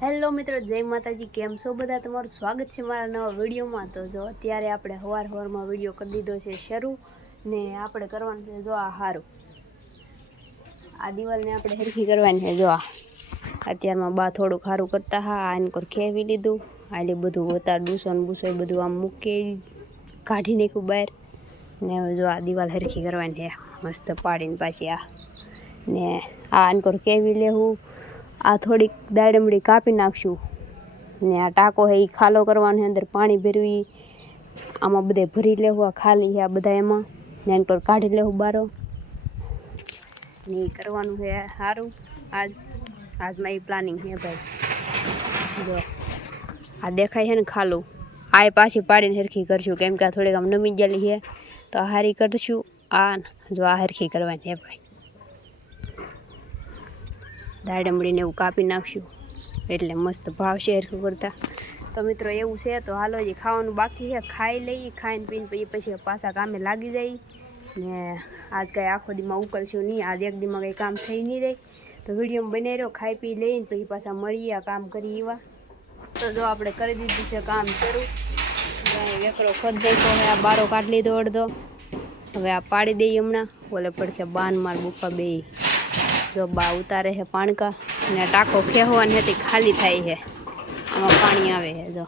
Hello મિત્રો, જય માતાજી। કેમ છો બધા? તમારું સ્વાગત છે મારા નવા વિડીયોમાં। તો જો અત્યારે આપણે સવારમાં વિડીયો કરી દીધો છે શરૂ ને આપણે કરવાનું છે જો આ હારું આ દિવાલને આપણે હરખી કરવાની છે। જો અત્યારમાં બા થોડુંક સારું કરતા હા આને કોર ખેવી લીધું આલે બધું હતા ડૂસો ને બૂસો બધું આમ મૂકી કાઢી નાખ્યું બહાર ને જો આ દિવાલ હરખી કરવાની છે મસ્ત પાડીને પાછી આ ને આને કોર ખેવી લેવું। આ થોડીક દાડમડી કાપી નાખશું ને આ ટાંકો હે એ ખાલો કરવાનો છે, અંદર પાણી ભરવી આમાં બધે ભરી લેવું। આ ખાલી છે આ બધા એમાં ને એન પર કાઢી લેવું બારો ને એ કરવાનું છે સારું। આજમાં એ પ્લાનિંગ છે ભાઈ। જો આ દેખાય છે ને ખાલું આ પાછી પાડીને હરખી કરશું કેમ કે આ થોડીક આમ નમી ગયેલી છે તો આ હારી કરશું। આ જો આ હરખી કરવાની છે ભાઈ, દાડમડીને એવું કાપી નાખશું એટલે મસ્ત ભાવશે હરખું કરતા। તો મિત્રો એવું છે તો હાલો જે ખાવાનું બાકી છે ખાઈ લઈએ, ખાઈને પીને પછી પાછા કામે લાગી જાય ને આજ કાંઈ આખો દીમાં ઉકલશું નહીં, આજ એક દીમાં કંઈ કામ થઈ નહીં રહે તો વિડીયોમાં બનાવી રહ્યો। ખાઈ પી લઈને પછી પાછા મળીએ આ કામ કરી એવા। તો જો આપણે કરી દીધું છે કામ શરૂ। વેકરો ખોદ નાખ્યો હવે આ બારો કાઢી લીધો અડધો, હવે આ પાડી દઈએ હમણાં ઓલે પડશે બાન માર બુફા બે જો બા ઉતારે છે પાણકા ને ટાંકો ખેવાની હતી ખાલી થાય છે આમાં પાણી આવે છે। જો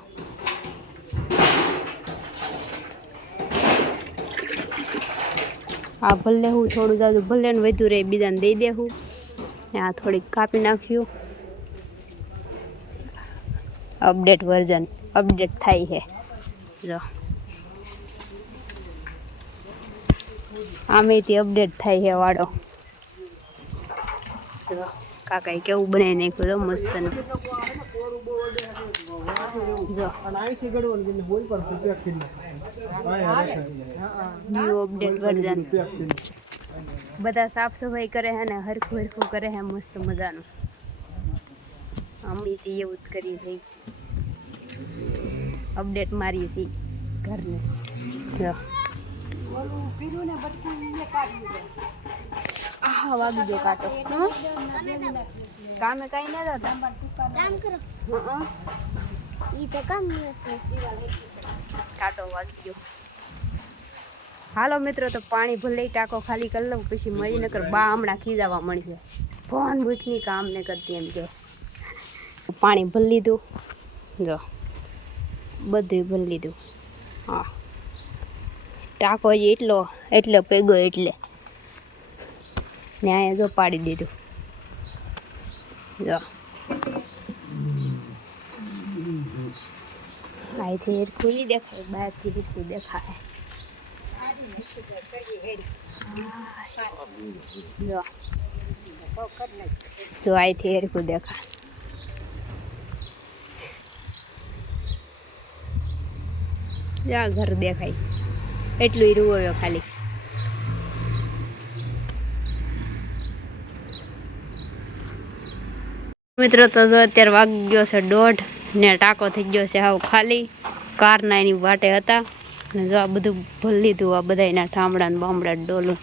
આ ભલે હું થોડું જાજુ ભલે ને વધુ રહે બીજાને દઈ દેવું ને આ થોડીક કાપી નાખ્યું। અપડેટ વર્ઝન અપડેટ થાય છે જો આમેથી અપડેટ થાય છે વાળો। કાકાએ કેવું બનાવી નાખ્યું તો મસ્ત ને જો ન્યૂ અપડેટ વર્ઝન બધા સાફ સફાઈ કરે છે ને હરખું હરખું કરે છે મસ્ત મજાનું। અમે એવું જ કરીએ છીએ, અપડેટ મારીએ છીએ ઘરને। જો હા વાગી ગયો કાંટો કામે કઈ ના જતા કાંટો વાગી ગયો। હાલો મિત્રો તો પાણી ભલે ટાંકો ખાલી કરી લઉં પછી મળી નકર બા હમણાં ખીજાવા મળશે ફોન બૂથની કામ ને કરતી એમ કે। પાણી ભરી લીધું જો બધું ભરી લીધું। હા ટાંકો હજી એટલો પેગો એટલે ને અહીંયા જો પાડી દીધું જો અહીંથી હરખું નહીં દેખાય બહારથી હરખું દેખાય જો અહીંથી હરખું દેખાય જ્યાં ઘર દેખાય એટલું રૂ આવ્યો ખાલી। મિત્રો તો જો અત્યારે વાગી ગયો છે 1:30 ને ટાંકો થઈ ગયો છે હાવ ખાલી। કારના એની વાટે હતા ને જો આ બધું ભરી લીધું આ બધા એના ઠામડા ને બામડા ડોલું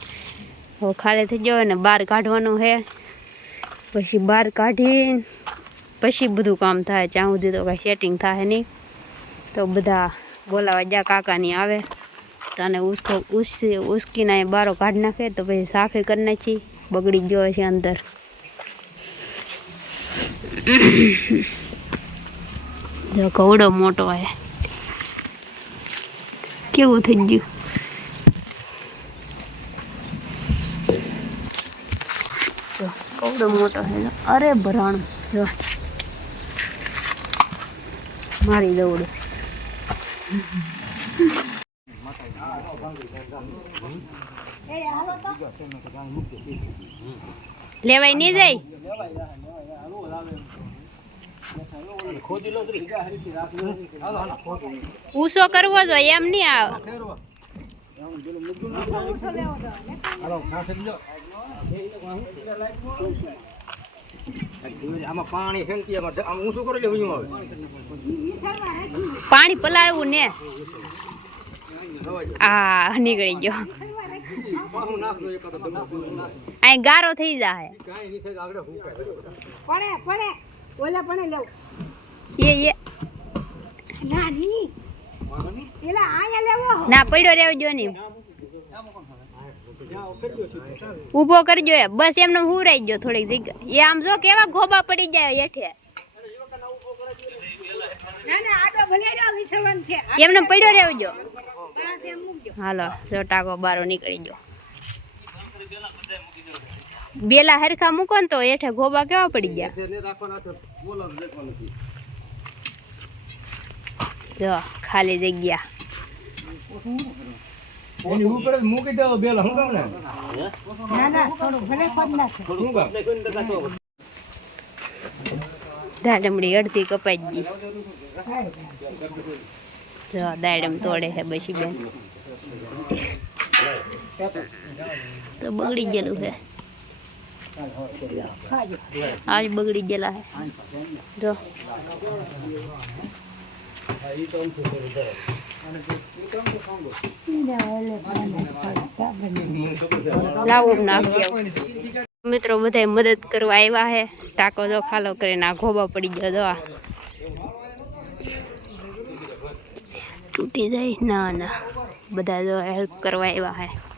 હવે ખાલી થઈ ગયો ને બહાર કાઢવાનું છે પછી બહાર કાઢીને પછી બધું કામ થાય ત્યાં સુધી તો કાંઈ સેટિંગ થાય નહીં તો બધા બોલાવા જ્યાં કાકાની આવે તો આને ઉસકીને બારો કાઢી નાખે તો પછી સાફે કરી નાખી બગડી ગયો છે અંદર। જો કવડો મોટો હે કેવું થઈ ગયું જો કવડો મોટો હે અરે ભરાણું જો મારી દવડું લેવાય નહીં જાય ઊંચો કરવો જોઈએ એમ નહીં આવે પાણી પલાળવું ને આ નીકળી ગયો આ ગારો થઈ જાય પડે પડે ઓલા પણ લેવું એ ના ની એલા આયા લેવો ના પડ્યો રહેજો ને ઊભો કરજો એ બસ એમને હુરાઈ ગયો થોડીક જગ્યા એ આમ જો કેવા ગોબા પડી જાય હેઠે ના ના આડો ભલે રહ્યો વિસરવાન છે એમને પડ્યો રહેજો પાસે મૂકજો હાલો જો ટાકો બારો નીકળી ગયો બેલા હરખા મૂકો ને તો હેઠે ગોબા કેવા પડી ગયા જો ખાલી જગ્યા એની ઉપર જ મૂકી દો બેલા હું કામ ને ના ના થોડું ભલે પદ નાખો હું કામ દાડમડી અડધી કપાઈ ગઈ જો દાડમ તોડે છે બસી બેન તો બગડી ગયેલું છે આજ બગડી ગયેલા છે જો લાવો નાખી મિત્રો બધા મદદ કરવા આવ્યા છે ટાકો જો ખાલો કરીને આ ગોબા પડી ગયો જો આ તૂટી જાય ના ના બધા જો હેલ્પ કરવા આવ્યા છે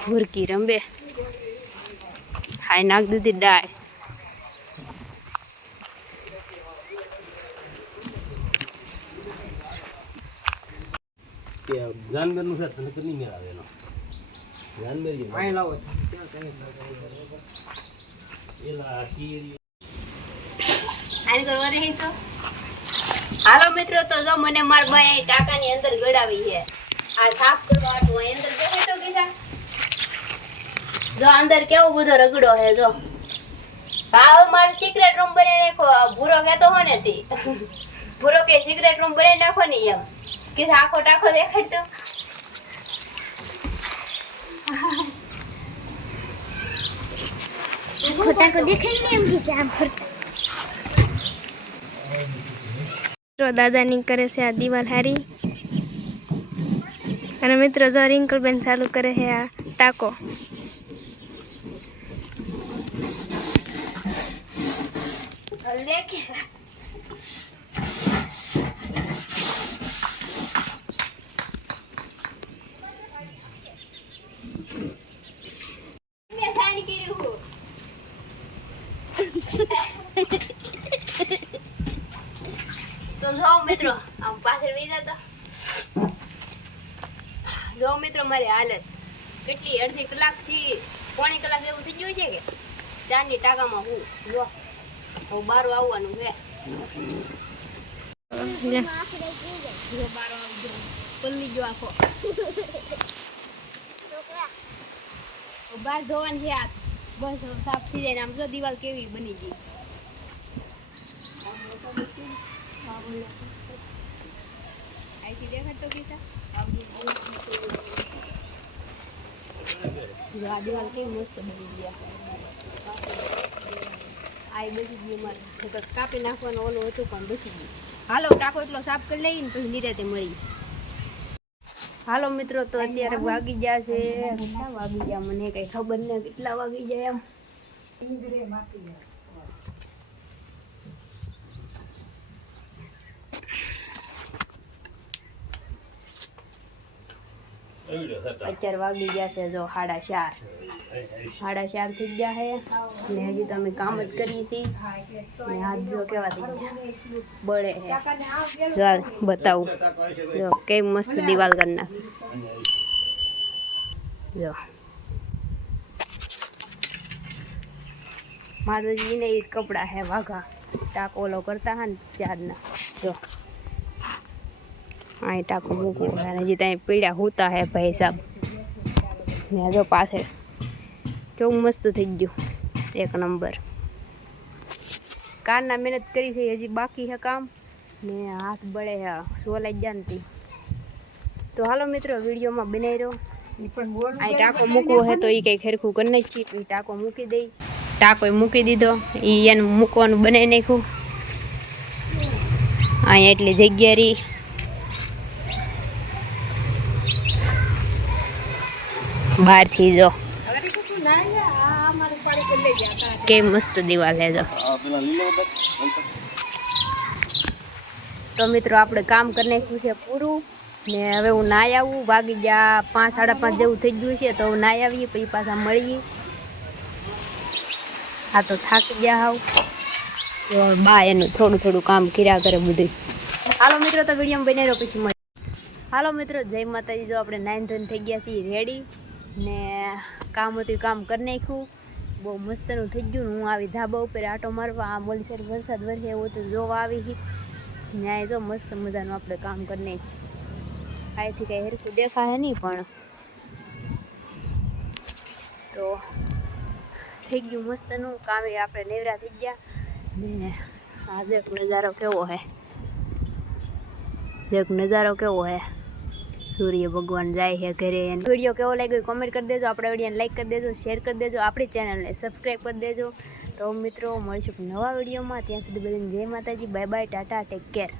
ભૂરકી રંબે હાય નાખ દીધી ડાળ जानवर नु सर तने नहीं मेरा देना जानवर ये અહીં લાવો ये लाठी આને કરવા રહી તો હાલો મિત્રો તો જો મને માર ભાઈ ટાકાની અંદર ગડાવી છે આ સાફ કરવા આટલું અહીં અંદર દેખાય તો કીધા જો અંદર કેવો બધો રગડો છે જો હા મારો સિક્રેટ રૂમ બનાવી નાખો ભૂરો કહેતો હો ને તી ભૂરો કે સિક્રેટ રૂમ બનાવી નાખો ને એમ કે આખો ટાકો દેખાડ તો ખોટા કો દેખાય ને એમ કે આમ મિત્રો દાદાની કરે છે આ દિવાલ હારી અને મિત્રો જો રિંકલબેન ચાલુ કરે છે આ ટાકો લેકે મેં સાઈન કર્યું હું તો જો મિત્રો આમ પાછળ વી જતો જો મિત્રો મારી હાલત કેટલી અડધી કલાકથી પોણી કલાક જેવું થઈ ગયું છે કે ચારની ટાકામાં હું જો હવે બારું આવવાનું છે જો બારો આવજો પલ્લી જો આખો બાર ધોવાનું છે આ બસ હવે સાફ થઈ જાય ને આમ જો દિવાલ કેવી બની ગઈ અહીંથી દેખાડતો કીધા આ દિવાલ કેવી મસ્ત બની ગયા આ બધી ગયું મારે કાપી નાખવાનું ઓલું હતું પણ બસી ગયું હાલો ટાકો એટલો સાફ કરી લઈને પછી નિરાતે મળી હાલો મિત્રો તો અત્યારે વાગી ગયા છે કેટલા વાગી ગયા મને કઈ ખબર નહીં કેટલા વાગી જાય એમ અત્યારે વાગી ગયા છે જો 4:30 થઈ ગયા છે ને હજી તો અમે કામ જ કરીએ છીએ ને હાથ જો કેવા થઈ ગયા બળે છે જો બતાવું જો કેવી મસ્ત દિવાલ કરી નાખી જો માતાજીને એ કપડા હે વાઘા ટાકો ઓલો કરતા હા ને ત્યારના જો અહીં ટાકો મૂકવું અને હજી ત્યાં પીડા હોતા હે ભાઈ સાહેબ ને જો પાછળ કેવું મસ્ત થઈ ગયું એક નંબર કારના મહેનત કરી છે હજી બાકી છે કામ ને હાથ બળે છે સોલાઈ જાનતી તો હાલો મિત્રો વિડીયોમાં બનાવી રહ્યો અહીં ટાકો મૂકવો હે તો એ કંઈ ખેરખું કરી નાખીએ તો એ ટાકો મૂકી દઈ ટાકો મૂકી દીધો એ એનું મૂકવાનું બનાવી નાખ્યું અહીં એટલી જગ્યા રહી બહારથી જો કે મસ્ત દિવાલ હે જો. તો મિત્રો આપણે કામ કરી નાખ્યું છે પૂરું ને હવે હું નાઈ આવું. વાગી ગયા 5 સાડા 5 જેવું થઈ ગયું છે તો હું નાઈ આવીએ પછી પાછા મળીએ. આ તો થાકી ગયા હાવ તો બા એનું થોડું થોડું કામ કર્યા કરે બધું. હાલો મિત્રો તો વિડીયો બને રહ્યો પછી મળીએ. હાલો મિત્રો જય માતાજી. જો આપણે નાઈન ધોઈને થઈ ગયા છીએ રેડી ને કામ હતું કામ કરી નાખ્યું. બહુ મસ્તનું થઈ ગયું. હું આવી ધાબા ઉપર આટો મારવા. આ મોલસેર વરસાદ વરસે એવું તો જોવા આવી ન્યાય જો મસ્ત મજાનું આપણે કામ કરી નાખ્યું. અહીંથી કંઈ હેરખું દેખાય નહીં પણ તો થઈ ગયું મસ્તનું કામ. આપણે નેવરા થઈ ગયા ને આજે એક નજારો કેવો હે, એક નજારો કેવો હે. સૂર્ય ભગવાન જાય છે ઘરે. વિડીયો કેવો લાગ્યો કોમેન્ટ કરી દેજો. આપણા વિડીયોને લાઈક કરી દેજો, શેર કરી દેજો, આપણી ચેનલને સબસ્ક્રાઈબ કરી દેજો. તો મિત્રો મળીશું નવા વિડીયોમાં. ત્યાં સુધી બધાને જય માતાજી. Bye bye, Tata, take care.